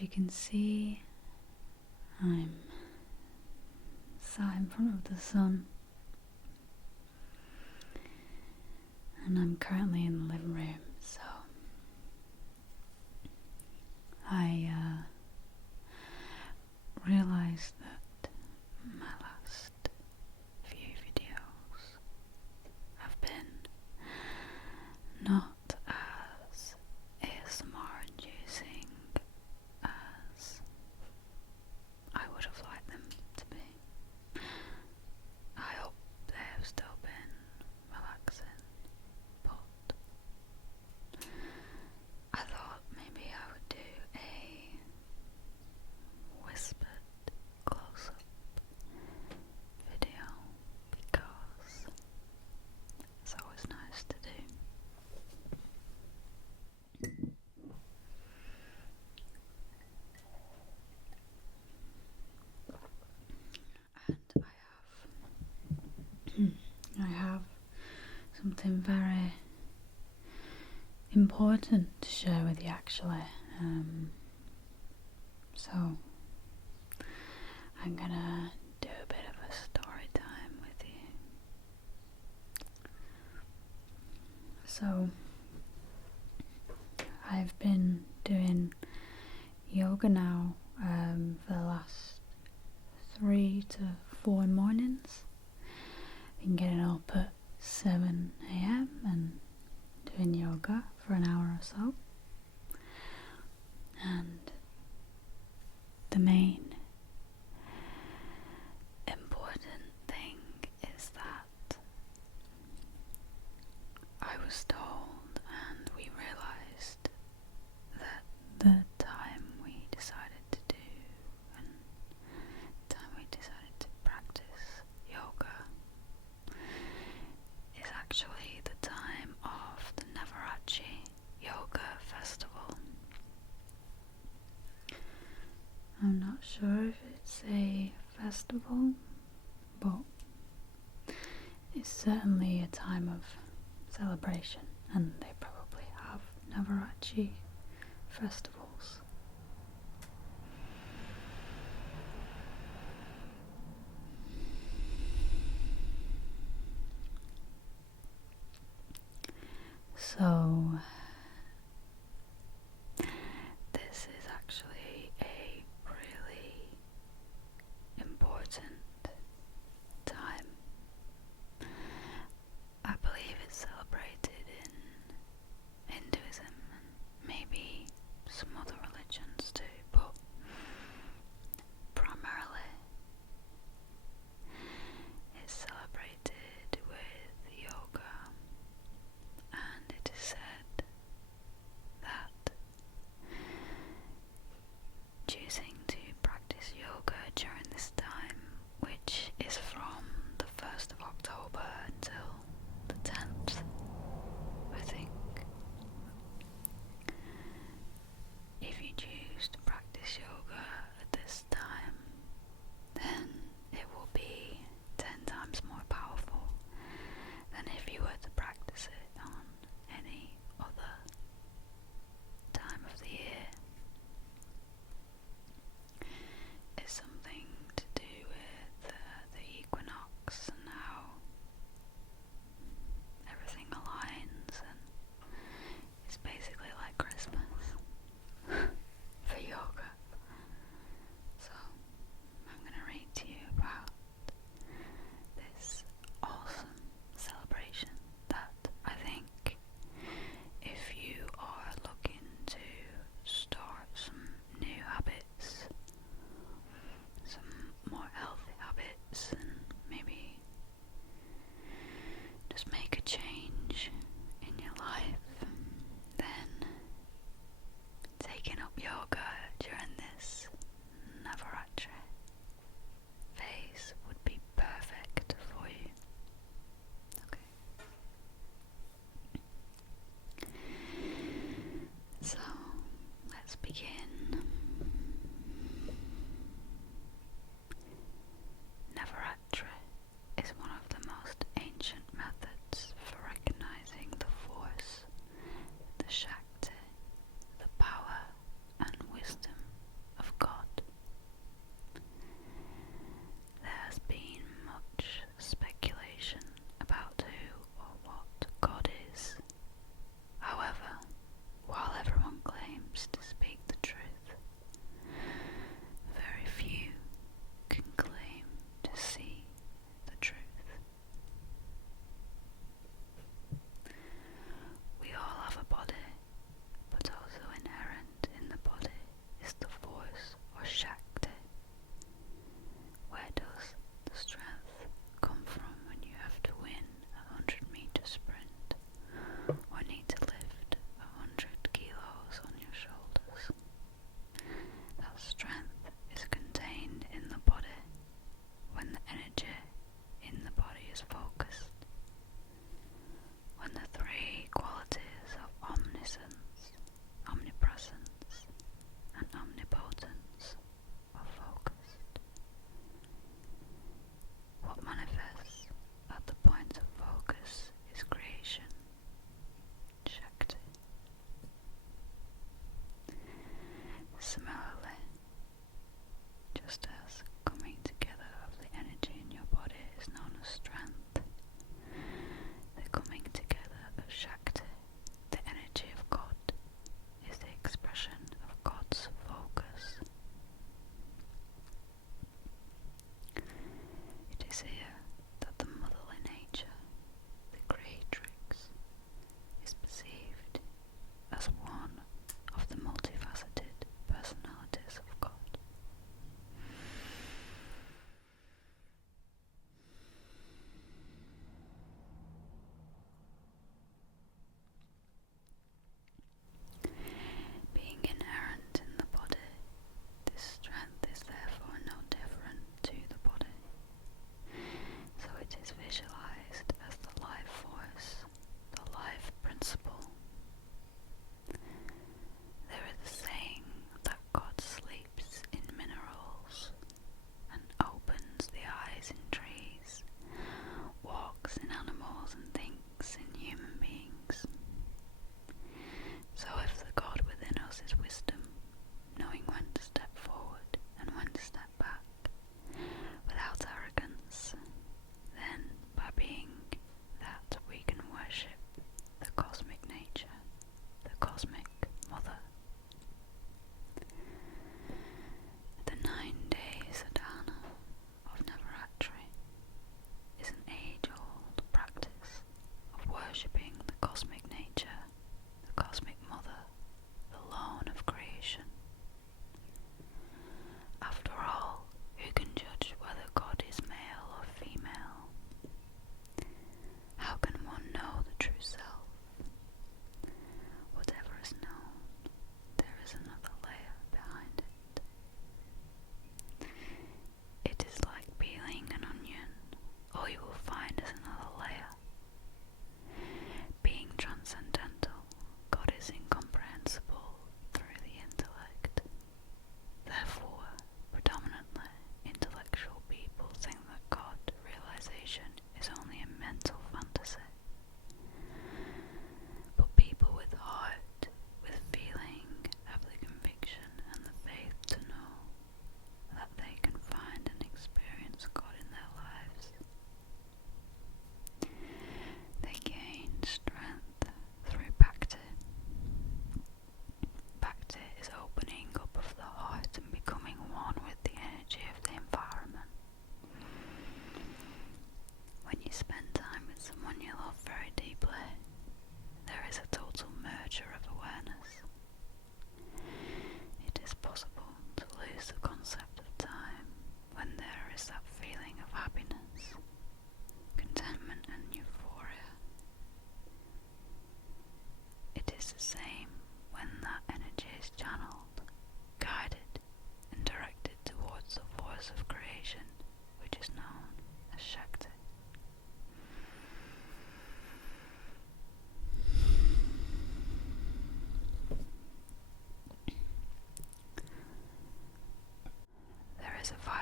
as you can see, I'm sat in front of the sun, and I'm currently in the living room, so I realised that my last few videos have been not as ASMR inducing as I would have liked them to be. I hope they have still been relaxing, but I thought maybe I would do a whispered close-up video because it's always nice to do. And I have something very important to share with you actually. So I'm gonna do a bit of a story time with you. So I've been doing yoga now for the last 3 to 4 mornings. I've been getting up at 7 a.m. and doing yoga for an hour or so. And the main important thing is that I was told, and we realised that the time we decided to do and the time we decided to practice yoga is actually the time of the Navaratri yoga festival. I'm not sure if it's a festival, but it's certainly a time of celebration, and they probably have Navaratri festivals. So this is actually a really important time. I believe it's celebrated in Hinduism and maybe some other religions too, but primarily it's celebrated with yoga, and it is said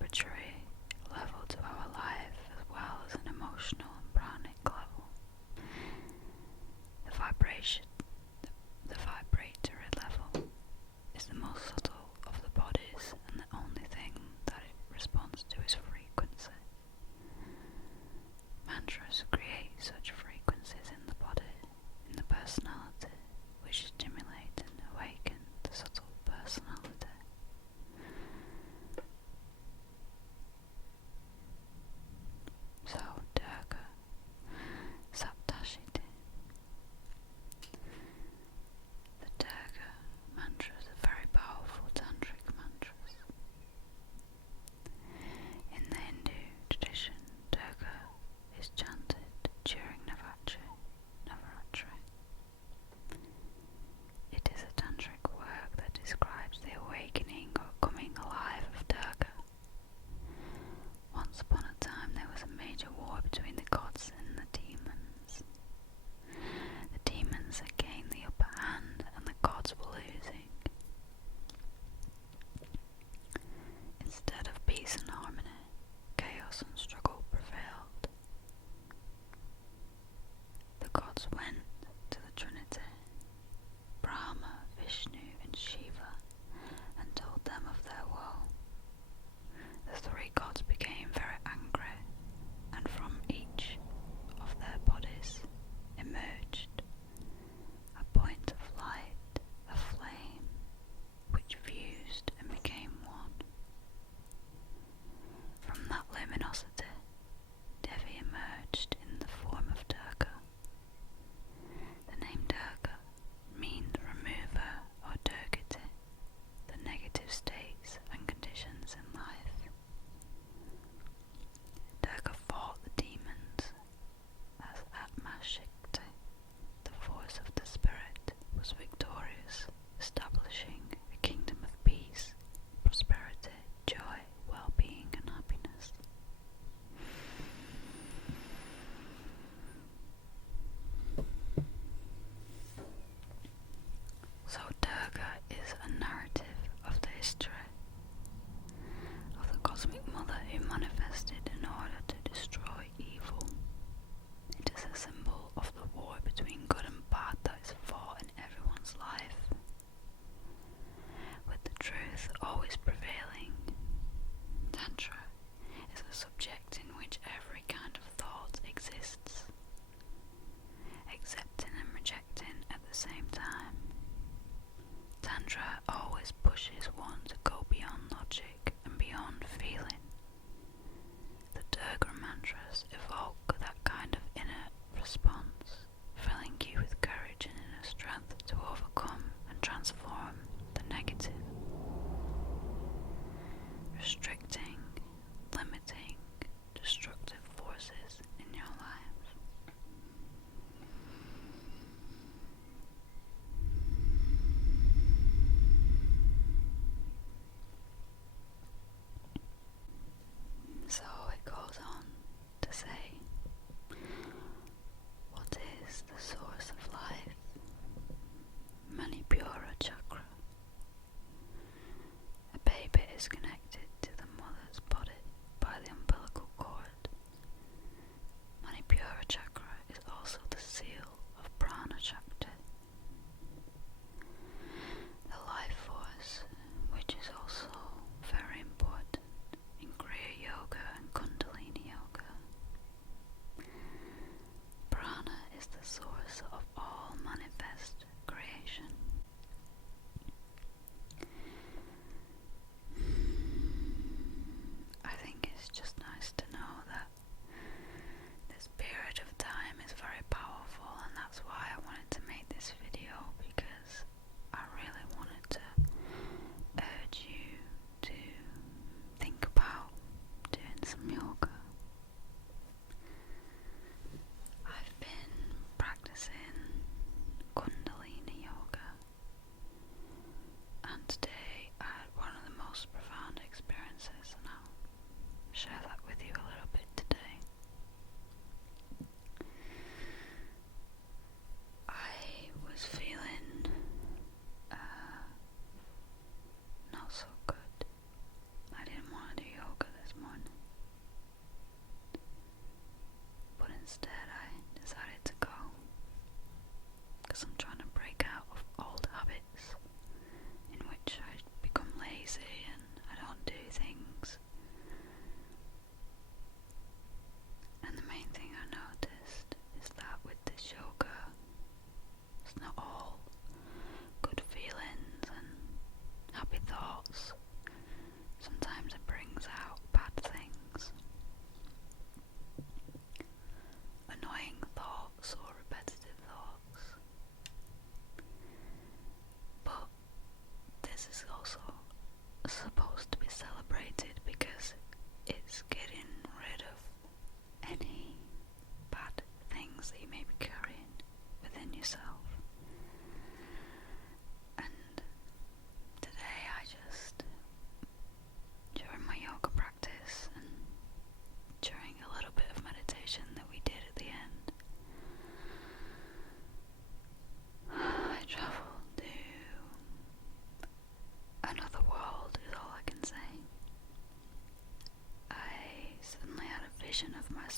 vibratory level to our life, as well as an emotional and pranic level. The vibratory level is the most subtle of the bodies, and the only thing that it responds to is frequency. Mantras create such frequencies in the body, in the personality, which stimulate and awaken the subtle personality.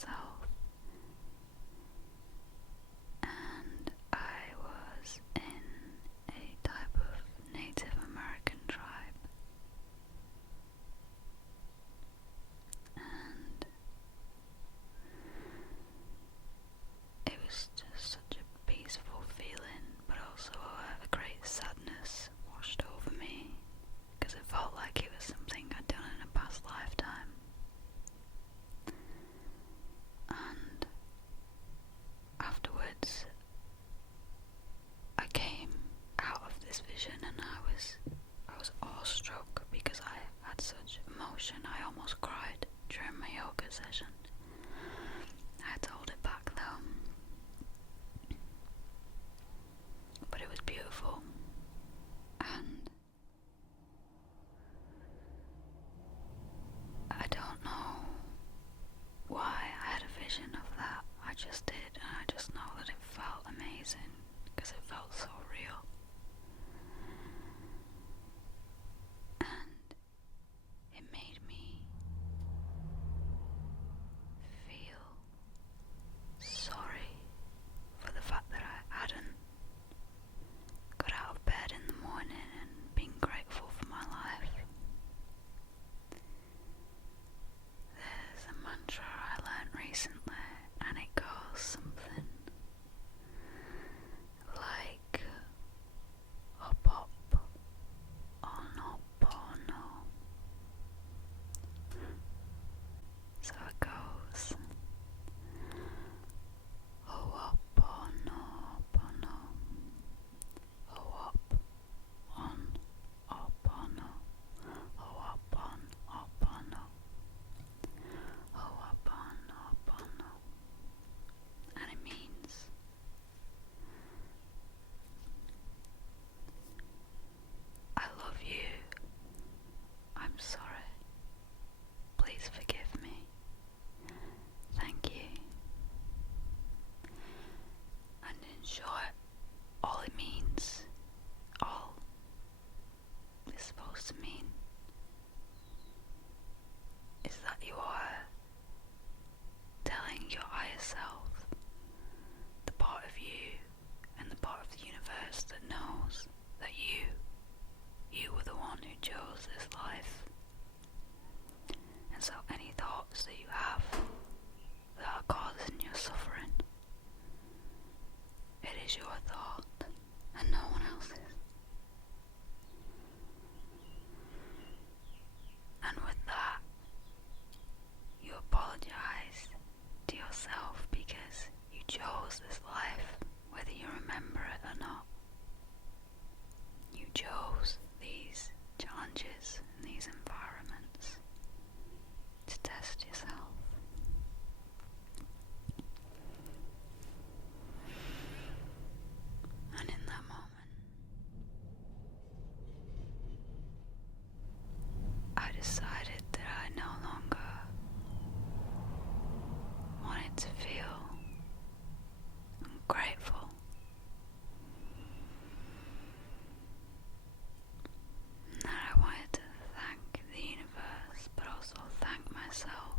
myself, and I was in a type of Native American tribe, and it was just such a peaceful feeling, but also a great sadness washed over me, because it felt like it was something I'd done in a past lifetime. And afterwards, I came out of this vision, and I was awestruck because I had such emotion. I almost cried during my yoga session. I had to hold it back though, but it was beautiful. And I don't know why I had a vision of that. I just did, and I just know that it felt amazing because it felt so real. And it made me feel sorry for the fact that I hadn't got out of bed in the morning and been grateful for my life. There's a mantra I learned recently, and it goes something like up, up, on, up, on, no. So it goes oh, up, on, no, up, on, no. Oh, up, on, up, on, no. Oh, up, on, up, on, no. Oh, up, on, no. And it means I love you. I'm sorry. Please forgive me. Thank you. And in short, all it means, all it's supposed to mean, is that you are telling your higher self, the part of you and the part of the universe that knows that you were the one who chose this life. And so any thoughts that you have that are causing your suffering, it is your thought and no one else's. And with that, you apologize to yourself because you chose this life, whether you remember it or not. You chose these challenges and these environments to test yourself. And in that moment, I decided that I no longer wanted to feel ungrateful. And that I wanted to thank the universe, but also thank myself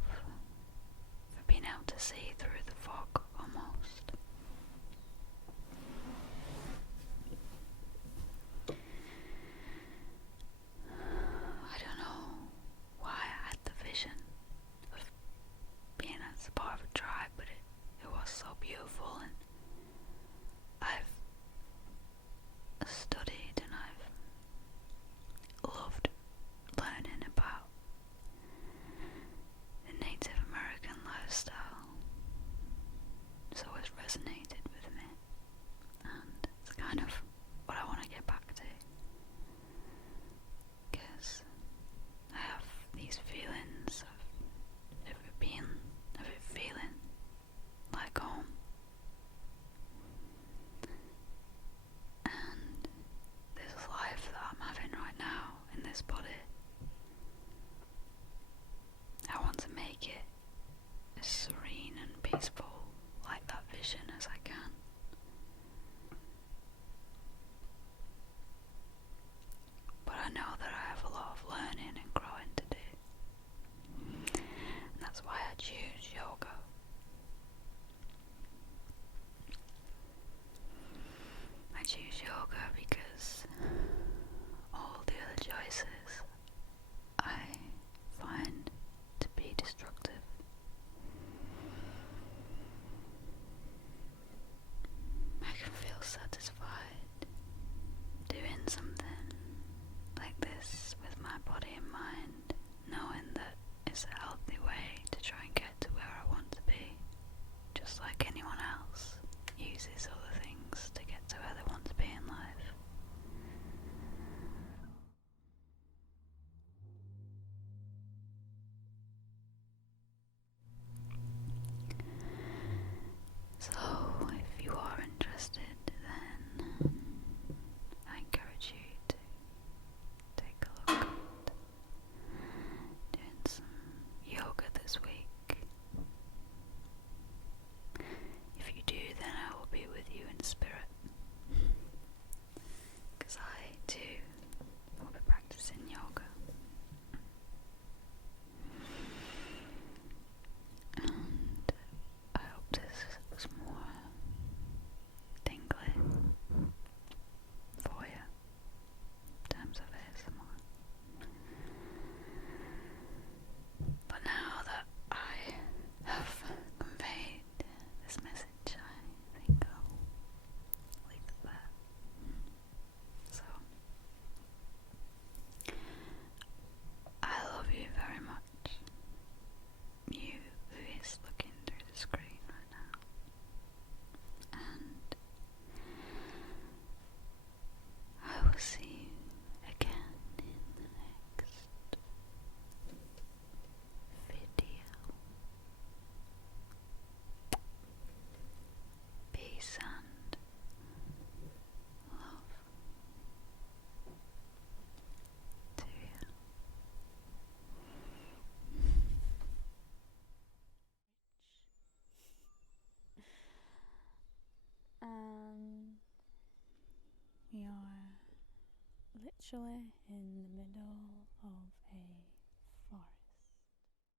for being able to see through the fog almost. I don't know why I had the vision of being as a part of a tribe, but it was so beautiful, and I've studied and I've loved learning about the Native American lifestyle. It's always resonated with me, and it's kind of what I want to get back to, because I have these feelings of it feeling like home. And this life that I'm having right now in this body, I want to make it as serene and peaceful like that vision as I can. But I know that I have a lot of learning and growing to do. And that's why I choose yoga literally in the middle